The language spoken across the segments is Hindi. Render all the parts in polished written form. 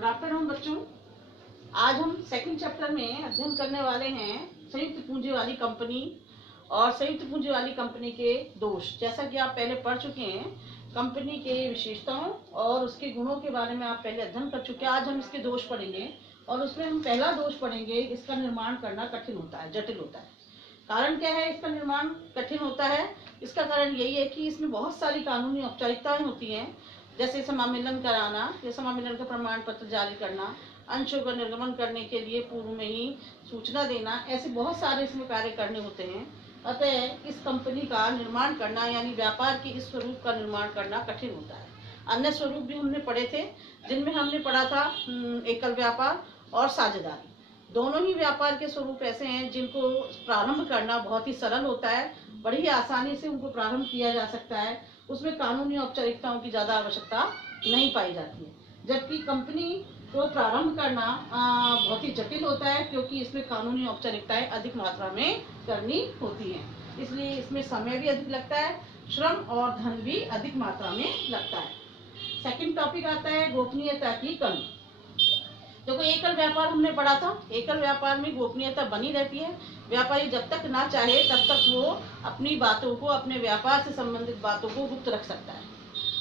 गुड आफ्टरनून बच्चों। आज हम सेकंड चैप्टर में अध्ययन करने वाले हैं संयुक्त पूंजी वाली कंपनी और संयुक्त पूंजी वाली कंपनी के दोष। जैसा कि आप पहले पढ़ चुके हैं, कंपनी के विशेषताओं और उसके गुणों के बारे में आप पहले अध्ययन कर चुके हैं। आज हम इसके दोष पढ़ेंगे और उसमें हम पहला दोष पढ़ेंगे, इसका निर्माण करना कठिन होता है, जटिल होता है। कारण क्या है इसका निर्माण कठिन होता है? इसका कारण यही है कि इसमें बहुत सारी कानूनी औपचारिकताएं होती हैं, जैसे समामिलन कराना या समामिलन का प्रमाण पत्र जारी करना, अंशों का निर्गमन करने के लिए पूर्व में ही सूचना देना, ऐसे बहुत सारे इसमें कार्य करने होते हैं। अतः इस कंपनी का निर्माण करना यानी व्यापार के इस स्वरूप का निर्माण करना कठिन होता है। अन्य स्वरूप भी हमने पढ़े थे, जिनमें हमने पढ़ा था एकल व्यापार और साझेदारी। दोनों ही व्यापार के स्वरूप ऐसे हैं जिनको प्रारंभ करना बहुत ही सरल होता है, बड़ी आसानी से उनको प्रारंभ किया जा सकता है, उसमें कानूनी औपचारिकताओं की ज्यादा आवश्यकता नहीं पाई जाती है। जबकि कंपनी को प्रारंभ करना बहुत ही जटिल होता है, क्योंकि इसमें कानूनी औपचारिकताएं अधिक मात्रा में करनी होती हैं। इसलिए इसमें समय भी अधिक लगता है, श्रम और धन भी अधिक मात्रा में लगता है। सेकंड टॉपिक आता है गोपनीयता की कमी। देखो, एकल व्यापार हमने पढ़ा था। एकल व्यापार में गोपनीयता बनी रहती है। व्यापारी जब तक ना चाहे तब तक वो अपनी बातों को, अपने व्यापार से संबंधित बातों को गुप्त रख सकता है।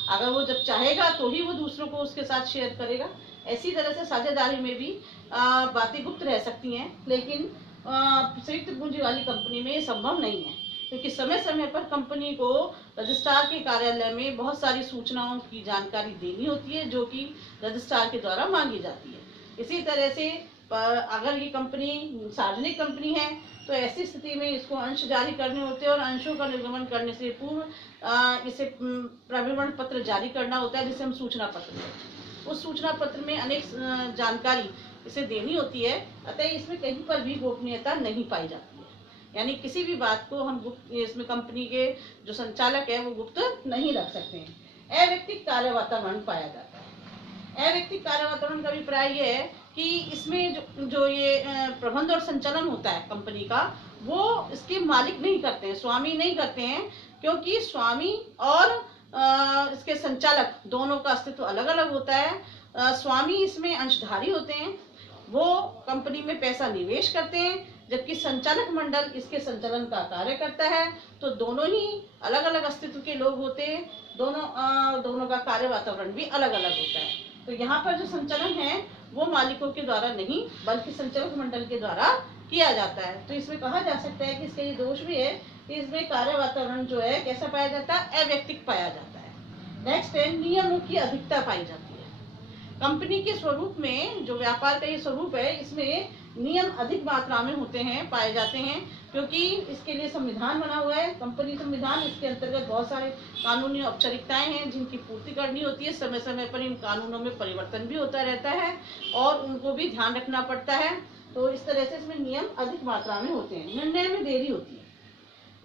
अगर वो जब चाहेगा तो ही वो दूसरों को उसके साथ शेयर करेगा। ऐसी तरह से साझेदारी में भी बातें गुप्त रह सकती हैं, लेकिन संयुक्त पूंजी वाली कंपनी में ये संभव नहीं है, क्योंकि समय समय पर कंपनी को रजिस्ट्रार के कार्यालय में बहुत सारी सूचनाओं की जानकारी देनी होती है, जो कि रजिस्ट्रार के द्वारा मांगी जाती है। इसी तरह से अगर ये कंपनी सार्वजनिक कंपनी है तो ऐसी स्थिति में इसको अंश जारी करने होते हैं और अंशों का निर्गमन करने से पूर्व इसे प्रविवरण पत्र जारी करना होता है, जिसे हम सूचना पत्र कहते हैं। उस सूचना पत्र में अनेक जानकारी इसे देनी होती है। अतः इसमें कहीं पर भी गोपनीयता नहीं पाई जाती है, यानी किसी भी बात को हम गुप्त, इसमें कंपनी के जो संचालक है वो गुप्त नहीं रख सकते हैं। अव्यक्तिक कार्य वातावरण पाया जाता है। अव्यक्तिक कार्य वातावरण का अभिप्राय ये है कि इसमें जो ये प्रबंध और संचालन होता है कंपनी का, वो इसके मालिक नहीं करते हैं, स्वामी नहीं करते हैं, क्योंकि स्वामी और इसके संचालक दोनों का अस्तित्व अलग अलग होता है। स्वामी इसमें अंशधारी होते हैं, वो कंपनी में पैसा निवेश करते हैं, जबकि संचालक मंडल इसके संचालन का कार्य करता है। तो दोनों ही अलग अलग अस्तित्व के लोग होते हैं, दोनों का कार्य वातावरण भी अलग अलग होता है। तो यहाँ पर जो संचालन है वो मालिकों के द्वारा नहीं, बल्कि संचालक मंडल के द्वारा किया जाता है। तो इसमें कहा जा सकता है कि इसके ये दोष भी है कि इसमें कार्य वातावरण जो है कैसा पाया जाता है? अव्यक्तिक पाया जाता है। नेक्स्ट है नियमों की अधिकता पाई जाती है। कंपनी के स्वरूप में, जो व्यापार का ये स्वरूप है, इसमें नियम अधिक मात्रा में होते हैं, पाए जाते हैं, क्योंकि इसके लिए संविधान बना हुआ है, कंपनी संविधान। इसके अंतर्गत बहुत सारे कानूनी औपचारिकताएं हैं जिनकी पूर्ति करनी होती है। समय समय पर इन कानूनों में परिवर्तन भी होता रहता है और उनको भी ध्यान रखना पड़ता है। तो इस तरह से इसमें नियम अधिक मात्रा में होते हैं। निर्णय में देरी होती है।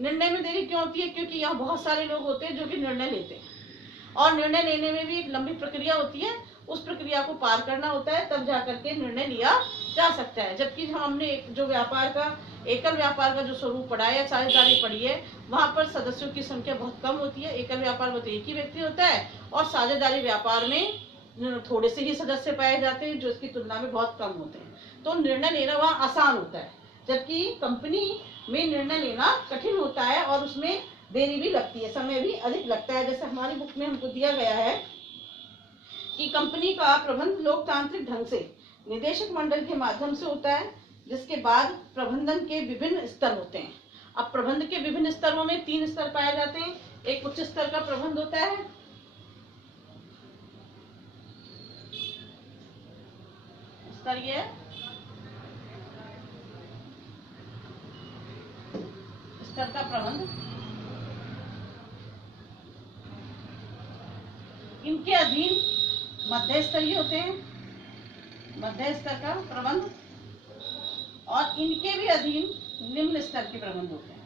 निर्णय में देरी क्यों होती है? क्योंकि यहाँ बहुत सारे लोग होते हैं जो कि निर्णय लेते हैं, और निर्णय लेने में भी एक लंबी प्रक्रिया होती है। उस प्रक्रिया को पार करना होता है, तब जाकर के निर्णय लिया जा सकता है। जबकि हमने जो व्यापार का, एकल व्यापार का जो स्वरूप पढ़ा है, साझेदारी पढ़ी है, वहां पर सदस्यों की संख्या बहुत कम होती है। एकल व्यापार में तो एक ही व्यक्ति होता है, और साझेदारी व्यापार में थोड़े से ही सदस्य पाए जाते हैं, जो इसकी तुलना में बहुत कम होते हैं। तो निर्णय लेना वहाँ आसान होता है, जबकि कंपनी में निर्णय लेना कठिन होता है और उसमें देरी भी लगती है, समय भी अधिक लगता है। जैसे हमारी बुक में हमको दिया गया है कि कंपनी का प्रबंध लोकतांत्रिक ढंग से निदेशक मंडल के माध्यम से होता है, जिसके बाद प्रबंधन के विभिन्न स्तर होते हैं। अब प्रबंध के विभिन्न स्तरों में 3 स्तर पाए जाते हैं। एक उच्च स्तर का प्रबंध होता है, स्तरीय स्तर का प्रबंध। इनके अधीन मध्य स्तरीय होते हैं, मध्य स्तर का प्रबंध, और इनके भी अधीन निम्न स्तर के प्रबंध होते हैं।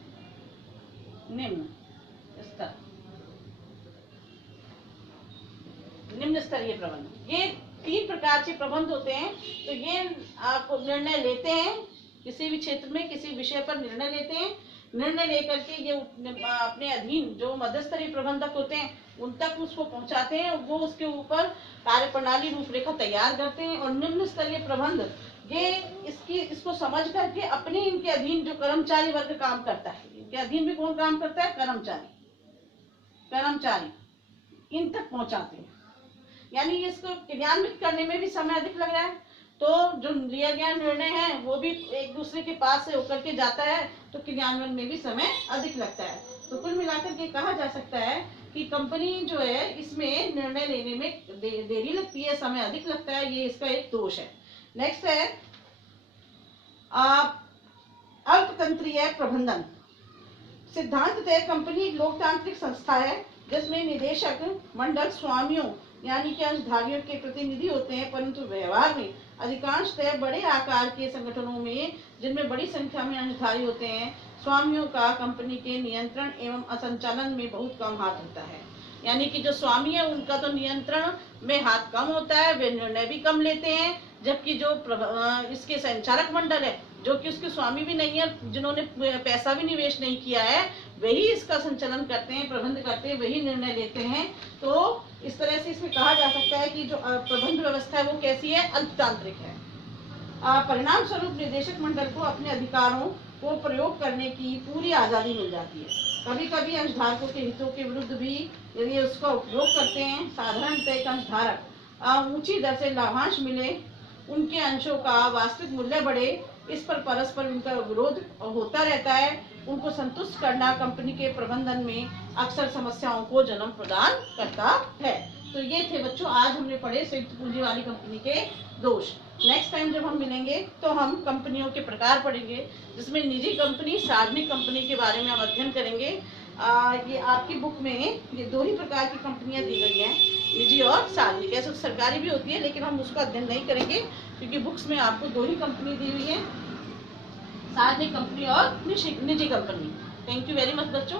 निम्न स्तरीय प्रबंध, ये 3 प्रकार के प्रबंध होते हैं। तो ये आपको निर्णय लेते हैं, किसी भी क्षेत्र में किसी विषय पर निर्णय लेते हैं। निर्णय लेकर के ये अपने अधीन जो मध्यस्तरीय प्रबंधक होते हैं उन तक उसको पहुंचाते हैं, वो उसके ऊपर कार्यप्रणाली रूपरेखा तैयार करते हैं और निम्न स्तरीय प्रबंध ये इसको समझ करके अपने इनके अधीन जो कर्मचारी वर्ग काम करता है, इनके अधीन भी कौन काम करता है, कर्मचारी इन तक पहुंचाते हैं। यानी इसको क्रियान्वित करने में भी समय अधिक लग रहा है, तो जो लिया गया निर्णय है वो भी एक दूसरे के पास से होकर के जाता है, तो क्रियान्वयन में भी समय अधिक लगता है। तो कुल मिलाकर के कहा जा सकता है कि कंपनी जो है इसमें निर्णय लेने में देरी लगती है, समय अधिक लगता है, ये इसका एक दोष है। नेक्स्ट है अल्पतंत्रीय प्रबंधन। सिद्धांततः कंपनी एक लोकतांत्रिक संस्था है जिसमें निदेशक मंडल स्वामियों यानी कि अंशधारियों के प्रतिनिधि होते हैं, परंतु व्यवहार में अधिकांशतः बड़े आकार के संगठनों में जिनमें बड़ी संख्या में अंशधारी होते हैं, स्वामियों का कंपनी के नियंत्रण एवं संचालन में बहुत कम हाथ होता है। यानी कि जो स्वामी है उनका तो नियंत्रण में हाथ कम होता है, वे निर्णय भी कम लेते हैं, जबकि जो इसके संचालक मंडल है जो कि उसके स्वामी भी नहीं है, जिन्होंने पैसा भी निवेश नहीं किया है, वही इसका संचालन करते हैं, प्रबंध करते हैं, वही निर्णय लेते हैं। तो इस तरह से इसमें कहा जा सकता है कि जो प्रबंध व्यवस्था है वो कैसी है, अल्पतांत्रिक है। परिणाम स्वरूप निदेशक मंडल को अपने अधिकारों को प्रयोग करने की पूरी आजादी मिल जाती है। कभी कभी अंशधारकों के हितों के विरुद्ध भी यदि उसका उपयोग करते हैं। साधारणतः एक अंशधारक ऊंची दर से लाभांश मिले, उनके अंशों का वास्तविक मूल्य बढ़े, इस पर परस्पर उनका विरोध होता रहता है। उनको संतुष्ट करना कंपनी के प्रबंधन में अक्सर समस्याओं को जन्म प्रदान करता है। तो ये थे बच्चों, आज हमने पढ़े संयुक्त पूंजी वाली कंपनी के दोष। नेक्स्ट टाइम जब हम मिलेंगे तो हम कंपनियों के प्रकार पढ़ेंगे, जिसमें निजी कंपनी, सार्वजनिक कंपनी के बारे में हम अध्ययन करेंगे। ये आपकी बुक में ये दो ही प्रकार की कंपनियां दी गई हैं, निजी और सार्वजनिक। ऐसे सरकारी भी होती है लेकिन हम उसका अध्ययन नहीं करेंगे क्योंकि बुक्स में आपको दो ही कंपनी दी हुई है, सार्वजनिक कंपनी और निजी company. Thank you very much बच्चों।